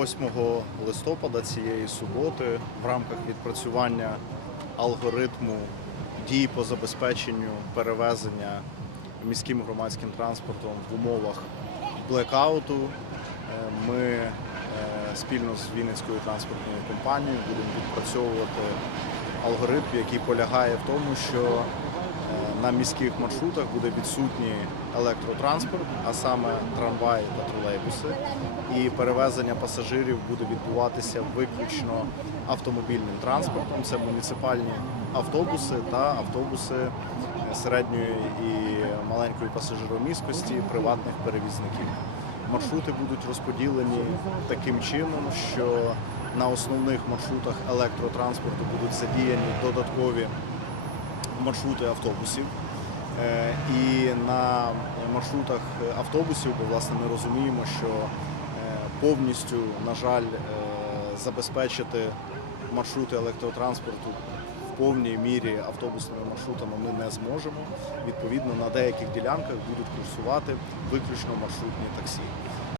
8 листопада цієї суботи в рамках відпрацювання алгоритму дій по забезпеченню перевезення міським громадським транспортом в умовах блекауту е, ми е, спільно з Вінницькою транспортною компанією будемо відпрацьовувати алгоритм, який полягає в тому, що на міських маршрутах буде відсутній електротранспорт, а саме трамваї та тролейбуси. І перевезення пасажирів буде відбуватися виключно автомобільним транспортом. Це муніципальні автобуси та автобуси середньої і маленької пасажиромісткості приватних перевізників. Маршрути будуть розподілені таким чином, що на основних маршрутах електротранспорту будуть задіяні додаткові маршрути автобусів. Е, І на маршрутах автобусів, бо власне ми розуміємо, що е, повністю, на жаль, е, забезпечити маршрути електротранспорту в повній мірі автобусними маршрутами ми не зможемо. Відповідно, на деяких ділянках будуть курсувати виключно маршрутні таксі.